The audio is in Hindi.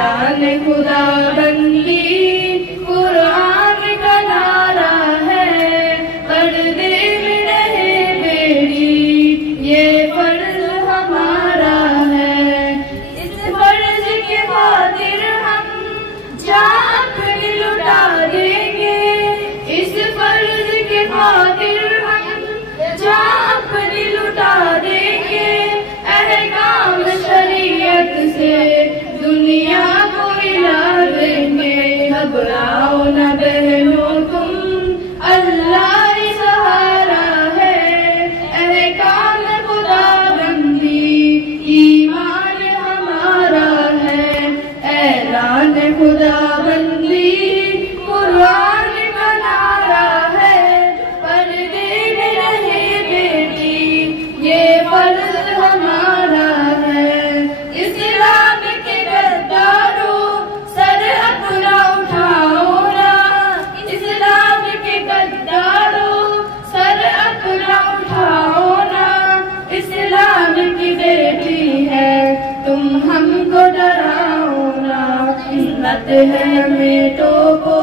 ऐलान खुदा बंदी कुरान का नारा है, पर्दे में रहे बेटी ये फर्ज हमारा है। इस फर्ज के खातिर हम जान अपनी लुटा देंगे, इस फर्ज के खातिर हम जान अपनी लुटा देंगे। अहकाम शरीयत से दुनिया को हिला देंगे। घबराओ न बहनों तुम, अल्लाह ही सहारा है। अहकाम खुदा बंदी ईमान हमारा है। ऐलान खुदा बंदी कुरान का नारा है, पर्दे में रहे बेटी ये फर्ज हमारा है। इस्लाम के गद्दारों सर अपना उठाओ ना, इस्लाम के गद्दारों सर अपना उठाओ ना। इस्लाम की बेटी है तुम हमको डराओ ना, हिम्मत है हमें तो को